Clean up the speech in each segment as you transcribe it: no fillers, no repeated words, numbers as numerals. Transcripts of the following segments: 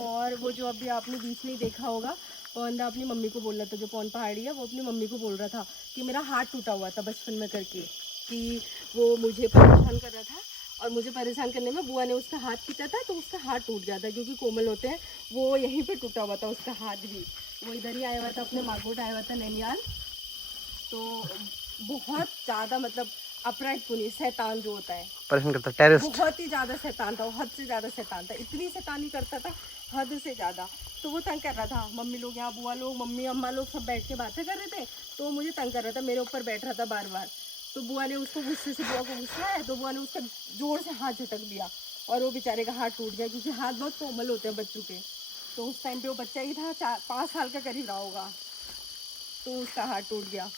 और वो जो अभी आपने बीच में ही देखा होगा, पवन अपनी मम्मी को बोल रहा था, जो पवन पहाड़ी है वो अपनी मम्मी को बोल रहा था कि मेरा हाथ टूटा हुआ था बचपन में करके, कि वो मुझे परेशान कर रहा था और मुझे परेशान करने में बुआ ने उसका हाथ खींचा था तो उसका हाथ टूट गया था, क्योंकि कोमल होते हैं। वो यहीं पे टूटा हुआ था उसका हाथ भी। वो इधर ही आया हुआ था, अपने मागोट आया हुआ था नैनियाल। तो बहुत ज़्यादा मतलब अपराइट पुनी शैतान जो होता है, परेशान करता, टेररिस्ट। बहुत ही ज़्यादा शैतान था, हद से ज़्यादा शैतान था, इतनी शैतानी करता था हद से ज़्यादा। तो वो तंग कर रहा था, मम्मी लोग यहाँ, बुआ लोग, मम्मी अम्मा लोग सब बैठ के बातें कर रहे थे, तो वो मुझे तंग कर रहा था, मेरे ऊपर बैठ रहा था बार बार। तो बुआ ने उसको गुस्से से, बुआ को गुस्सा आया तो बुआ ने उसका जोर से हाथ झटक दिया और वो बेचारे का हाथ टूट गया, क्योंकि हाथ बहुत कोमल होते हैं बच्चों के। तो उस टाइम पे वो बच्चा ही था, 5 साल का करीब रहा होगा, तो उसका हाथ टूट गया।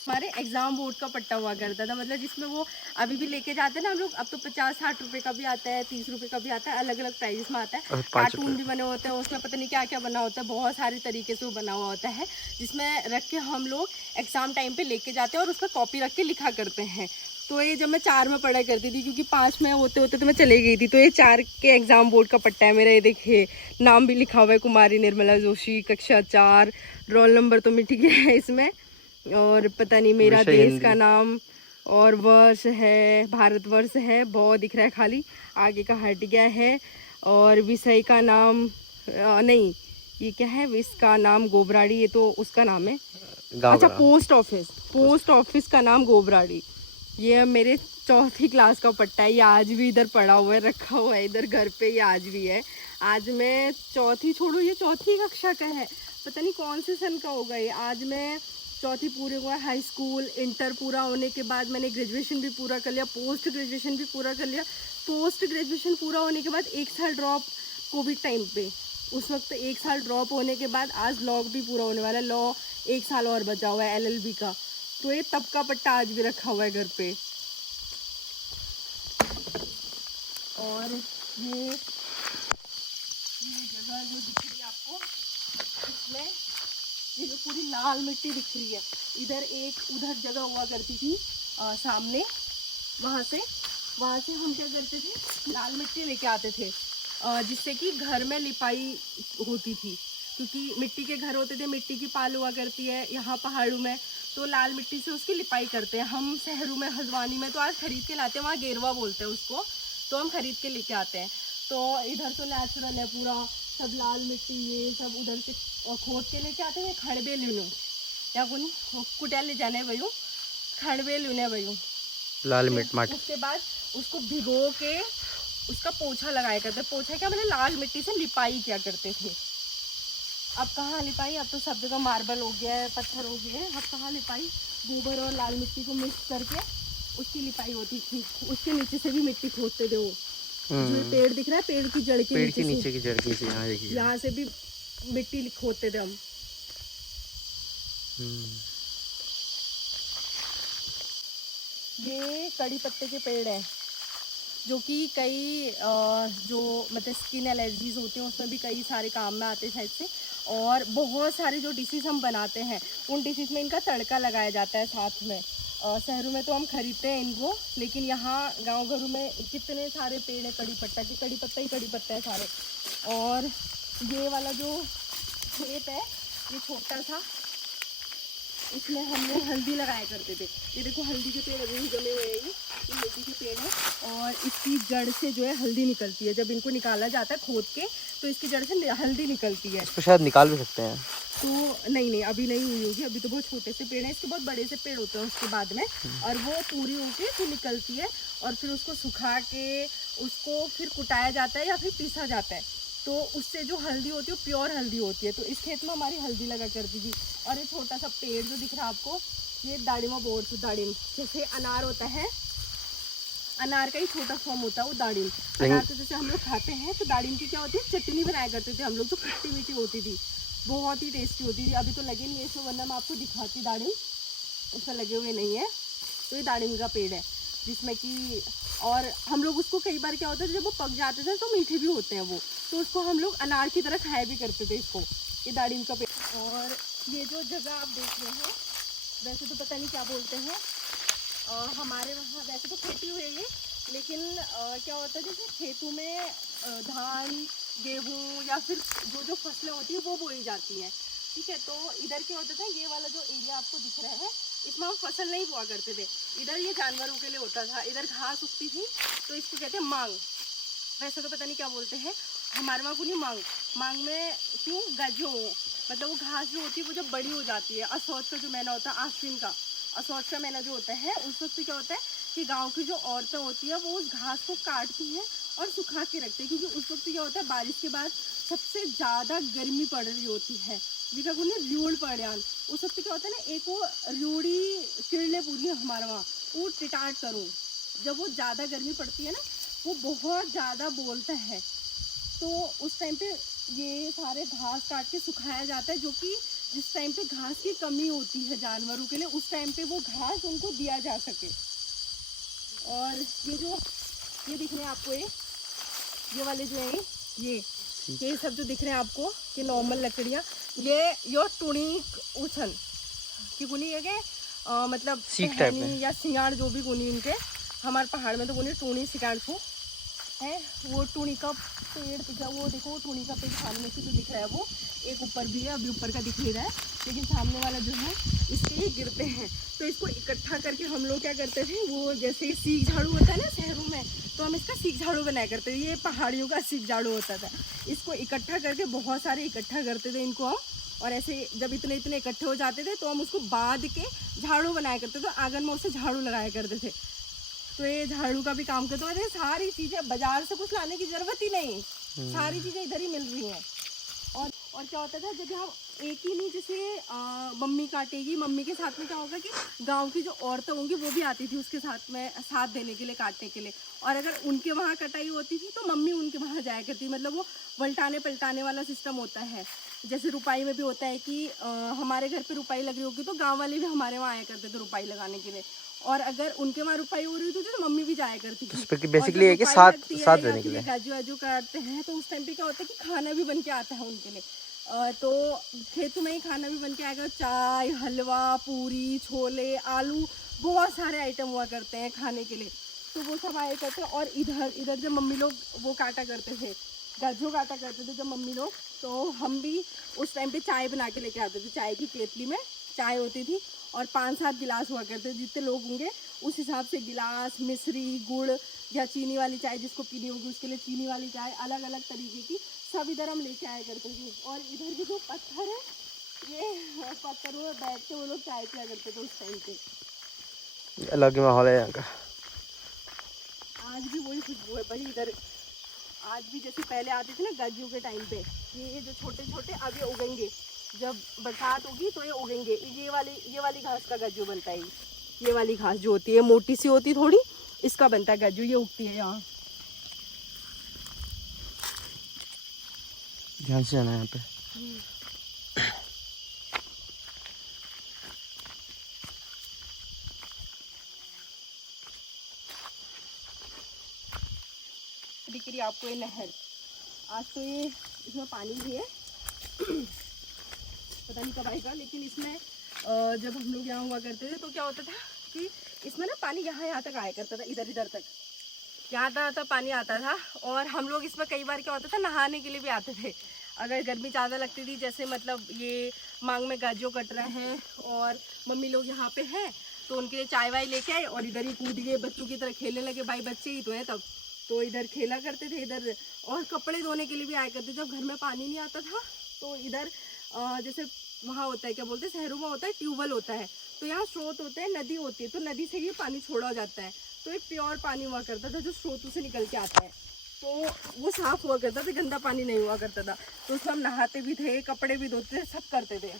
हमारे एग्जाम बोर्ड का पट्टा हुआ करता था, मतलब जिसमें वो अभी भी लेके जाते हैं ना हम लोग। अब तो 50-60 रुपए का भी आता है, 30 रुपए का भी आता है, अलग अलग प्राइस में आता है। कार्टून भी बने होते हैं उसमें, पता नहीं क्या क्या बना होता है, बहुत सारे तरीके से वो बना हुआ होता है, जिसमें रख के हम लोग एग्जाम टाइम पे लेके जाते हैं और उस पर कॉपी रख के लिखा करते हैं। तो ये जब मैं 4 में पढ़ाई करती थी, क्योंकि 5 में होते होते तो मैं चले गई थी, तो ये 4 के एग्जाम बोर्ड का पट्टा है मेरा। ये देखिए नाम भी लिखा हुआ है, कुमारी निर्मला जोशी, कक्षा 4, रोल नंबर तो मिट गया है इसमें, और पता नहीं मेरा देश का नाम, और वर्ष है भारतवर्ष है, बहुत दिख रहा है खाली, आगे का हट गया है। और विषय का नाम नहीं, ये क्या है, विष का नाम गोबराड़ी, ये तो उसका नाम है। अच्छा, पोस्ट ऑफिस का नाम गोबराड़ी। ये मेरे 4वीं क्लास का पट्टा है, ये आज भी इधर पड़ा हुआ है, रखा हुआ है इधर घर पे, ये आज भी है। आज मैं 4वीं छोड़ो, ये 4वीं कक्षा का है, पता नहीं कौन से सन का होगा ये। आज मैं 4वीं पूरे हुआ, हाई स्कूल इंटर पूरा होने के बाद मैंने ग्रेजुएशन भी पूरा कर लिया, पोस्ट ग्रेजुएशन भी पूरा कर लिया। पोस्ट ग्रेजुएशन पूरा होने के बाद 1 साल ड्रॉप कोविड टाइम पे, उस वक्त 1 साल ड्रॉप होने के बाद आज लॉ भी पूरा होने वाला है, लॉ 1 साल और बचा हुआ है LLB का। तो ये तब का पट्टा आज भी रखा हुआ है घर पे। और ये जगह जो दिख रही है आपको, इसमें ये जो पूरी लाल मिट्टी दिख रही है, इधर एक उधर जगह हुआ करती थी सामने, वहाँ से हम क्या करते थे, लाल मिट्टी लेके आते थे, जिससे कि घर में लिपाई होती थी, क्योंकि मिट्टी के घर होते थे, मिट्टी की पाल हुआ करती है यहाँ पहाड़ों में, तो लाल मिट्टी से उसकी लिपाई करते हैं। हम शहरों में हल्द्वानी में तो आज खरीद के लाते हैं, वहाँ गेरवा बोलते हैं उसको, तो हम खरीद के लेके आते हैं। तो इधर तो नेचुरल है पूरा, सब लाल मिट्टी ये सब उधर से खोद के लेके आते हैं। खड़बे लूनो या कोनी कुटिया ले जाने भैया, खड़बे लूने भैया लाल मिट्टी माटी। उसके बाद उसको भिगो के उसका पोछा लगाया करते। पोछा क्या मतलब, लाल मिट्टी से लिपाई किया करते थे। अब कहाँ लिपाई, अब तो सब जगह मार्बल हो गया है, पत्थर हो गए हैं, अब कहाँ लिपाई, गोबर और लाल मिट्टी को मिक्स करके उसकी लिपाई होती थी। उसके नीचे से भी मिट्टी खोदते थे वो, जो पेड़ दिख रहा है, पेड़ की जड़ के नीचे की जड़ की, यहाँ देखिए, यहाँ से भी मिट्टी खोदते थे हम। ये कड़ी पत्ते के पेड़ है, जो कि कई जो मतलब स्किन एलर्जीज होती हैं उसमें भी कई सारे काम में आते हैं साइड से। और बहुत सारे जो डिशेस हम बनाते हैं उन डिशेस में इनका तड़का लगाया जाता है साथ में। शहरों में तो हम खरीदते हैं इनको, लेकिन यहाँ गांव घरों में कितने सारे पेड़ है कड़ी पत्ता के, कड़ी पत्ता ही कड़ी पत्ता है सारे। और ये वाला जो खेत है ये छोटा सा, इसमें हम लोग हल्दी लगाया करते थे। ये देखो हल्दी के पेड़ अभी भी जमे हुए हैं, ये हल्दी के पेड़ है, और इसकी जड़ से जो है हल्दी निकलती है। जब इनको निकाला जाता है खोद के तो इसकी जड़ से हल्दी निकलती है। इसको शायद निकाल भी सकते हैं। तो नहीं अभी नहीं हुई होगी, अभी तो बहुत छोटे से पेड़ हैं, इसके बहुत बड़े से पेड़ होते हैं उसके बाद में, और वो पूरी होके फिर निकलती है, और फिर उसको सुखा के उसको फिर कुटाया जाता है या फिर पीसा जाता है, तो उससे जो हल्दी होती है वो प्योर हल्दी होती है। तो इस खेत में हमारी हल्दी लगा करती थी। और ये छोटा सा पेड़ जो दिख रहा है आपको, ये दाड़िमा बोर्ड, दाड़िम जैसे अनार होता है, अनार का ही छोटा फॉर्म होता है वो दाड़िम। अनार तो जैसे हम लोग खाते हैं, तो दाड़िम की क्या होती है, चटनी बनाया करते थे हम लोग, तो खट्टी मीठी होती थी, बहुत ही टेस्टी होती थी। अभी तो लगे नहीं है इसमें, वरना मैं आपको दिखाती दाड़िम, उसमें लगे हुए नहीं है। तो ये दाड़िम का पेड़ है जिसमें कि, और हम लोग उसको कई बार क्या होता है, जब वो पक जाते थे तो मीठे भी होते हैं वो, तो उसको हम लोग अनार की तरह खाया भी करते थे इसको, ये दाड़िम का पेड़। और ये जो जगह आप देख रहे हैं, वैसे तो पता नहीं क्या बोलते हैं, हमारे वहाँ वैसे तो खेती हुई है, लेकिन क्या होता है जैसे खेतों में धान गेहूँ या फिर जो जो फसलें होती है वो बोई जाती हैं, ठीक है। तो इधर क्या होता था, ये वाला जो एरिया आपको दिख रहा है इसमें हम फसल नहीं बोआ करते थे, इधर ये जानवरों के लिए होता था। इधर घास उगती थी तो इसको कहते हैं मांग, वैसे तो पता नहीं क्या बोलते हैं, हमारे वहाँ को नहीं मांग। मांग में क्यों, गज्जो, मतलब वो घास जो होती है वो जब बड़ी हो जाती है, असौच का जो महीना होता है, आश्विन का असौच का महीना जो होता है, उस वक्त क्या होता है कि गांव की जो औरतें होती है वो उस घास को काटती हैं और सुखा के रखते हैं, क्योंकि उस वक्त क्या होता है बारिश के बाद सबसे ज़्यादा गर्मी पड़ रही होती है, जिका को रियोड़ पड़ियान। उस वक्त क्या होता है ना, एक वो रियोड़ी किरले पूरी हमारे वहाँ वो टिटाट करूँ, जब वो ज़्यादा गर्मी पड़ती है ना वो बहुत ज़्यादा बोलता है, तो उस टाइम पे ये सारे घास काट के सुखाया जाता है, जो कि जिस टाइम पे घास की कमी होती है जानवरों के लिए उस टाइम पे वो घास उनको दिया जा सके। और ये दिख रहे हैं आपको, ये वाले जो है ये सब जो दिख रहे हैं आपको, ये नॉर्मल लकड़ियाँ, ये टूणी उछन की गुनी है के मतलब टहनी या सिंगाड़ जो भी गुनी उनके, हमारे पहाड़ में तो गुनी टूणी सिंगाड़ को है। वो टूणी का पेड़ दिख रहा है, वो देखो टूणी का पेड़ सामने से जो दिख रहा है वो एक ऊपर भी है, अभी ऊपर का दिख नहीं रहा है, लेकिन सामने वाला जो है इसके ये गिरते हैं। तो इसको इकट्ठा करके हम लोग क्या करते थे, वो जैसे सीख झाड़ू होता है ना शहरों में, तो हम इसका सीख झाड़ू बनाया करते थे, ये पहाड़ियों का सीख झाड़ू होता था। इसको इकट्ठा करके बहुत सारे इकट्ठा करते थे इनको हम, और ऐसे जब इतने इकट्ठे हो जाते थे तो हम उसको बांध के झाड़ू बनाया करते थे, आंगन में उससे झाड़ू लगाया करते थे। तो ये झाड़ू का भी काम करते हैं। सारी चीज़ें बाजार से कुछ लाने की ज़रूरत ही नहीं, सारी चीज़ें इधर ही मिल रही हैं। और क्या होता था, जब हम एक ही नहीं, जैसे मम्मी काटेगी, मम्मी के साथ में क्या होगा कि गांव की जो औरतें होंगी वो भी आती थी उसके साथ में साथ देने के लिए, काटने के लिए। और अगर उनके वहाँ कटाई होती थी तो मम्मी उनके वहाँ जाया करती, मतलब वो पलटाने पलटाने वाला सिस्टम होता है। जैसे रुपाई में भी होता है कि हमारे घर पे रुपाई लग रही होगी तो गाँव वाले भी हमारे वहाँ आया करते थे रुपाई लगाने के लिए, और अगर उनके वहाँ रुपाई हो रही थी तो मम्मी भी जाया करती थी। बेसिकली है कि साथ देने के लिए गाजू वाजू काटते हैं तो उस टाइम पे क्या होता है कि खाना भी बन के आता है उनके लिए। तो खेतों में ही खाना भी बन के आएगा, चाय, हलवा, पूरी, छोले, आलू, बहुत सारे आइटम हुआ करते हैं खाने के लिए, तो वो सब आया करते हैं। और इधर जब मम्मी लोग वो काटा करते थे, गाजू काटा करते थे जब मम्मी लोग, तो हम भी उस टाइम पे चाय बना के लेके आते थे। चाय की केतली में चाय होती थी और 5-7 गिलास हुआ करते थे, जितने लोग होंगे उस हिसाब से गिलास, मिश्री, गुड़ या चीनी वाली चाय जिसको पीनी होगी उसके लिए चीनी वाली चाय, अलग अलग तरीके की सब इधर हम लेके आया करते थे। और इधर के जो पत्थर है, ये पत्थरों में बैठ के वो लोग चाय पिया करते थे उस टाइम पे। अलग ही माहौल है यहाँ का। आज भी वही खुशबू है भाई इधर, आज भी जैसे पहले आते थे ना गज्जू के टाइम पे, ये जो छोटे छोटे अभी उगेंगे, जब बरसात होगी तो ये उगेंगे। ये वाली घास का गज्जू बनता है, ये वाली घास जो होती है मोटी सी होती है थोड़ी, इसका बनता है गज्जू, ये उगती है यहाँ। ध्यान से जाना है यहाँ पे। दिख रही आपको ये नहर, आज तो ये इसमें पानी भी है पता नहीं कब आएगा, लेकिन इसमें जब हम लोग यहाँ हुआ करते थे तो क्या होता था कि इसमें ना पानी यहाँ तक आया करता था, इधर तक यहाँ तक पानी आता था। और हम लोग इसमें कई बार क्या होता था नहाने के लिए भी आते थे, अगर गर्मी ज़्यादा लगती थी, जैसे मतलब ये मांग में गाजो कट रहे हैं और मम्मी लोग यहाँ पे हैं तो उनके लिए चाय वाय लेके आए और इधर ही कूद गए, बच्चों की तरह खेलने लगे, भाई बच्चे ही तो हैं तब, तो इधर खेला करते थे इधर। और कपड़े धोने के लिए भी आया करते, जब घर में पानी नहीं आता था तो इधर जैसे वहाँ होता है क्या बोलते हैं शहरों में होता है ट्यूबवेल होता है, तो यहाँ स्रोत होते हैं, नदी होती है, तो नदी से ही पानी छोड़ा जाता है, तो एक प्योर पानी हुआ करता था जो स्रोतों से निकल के आता है, तो वो साफ़ हुआ करता था, गंदा पानी नहीं हुआ करता था, तो उसमें हम नहाते भी थे, कपड़े भी धोते थे, सब करते थे।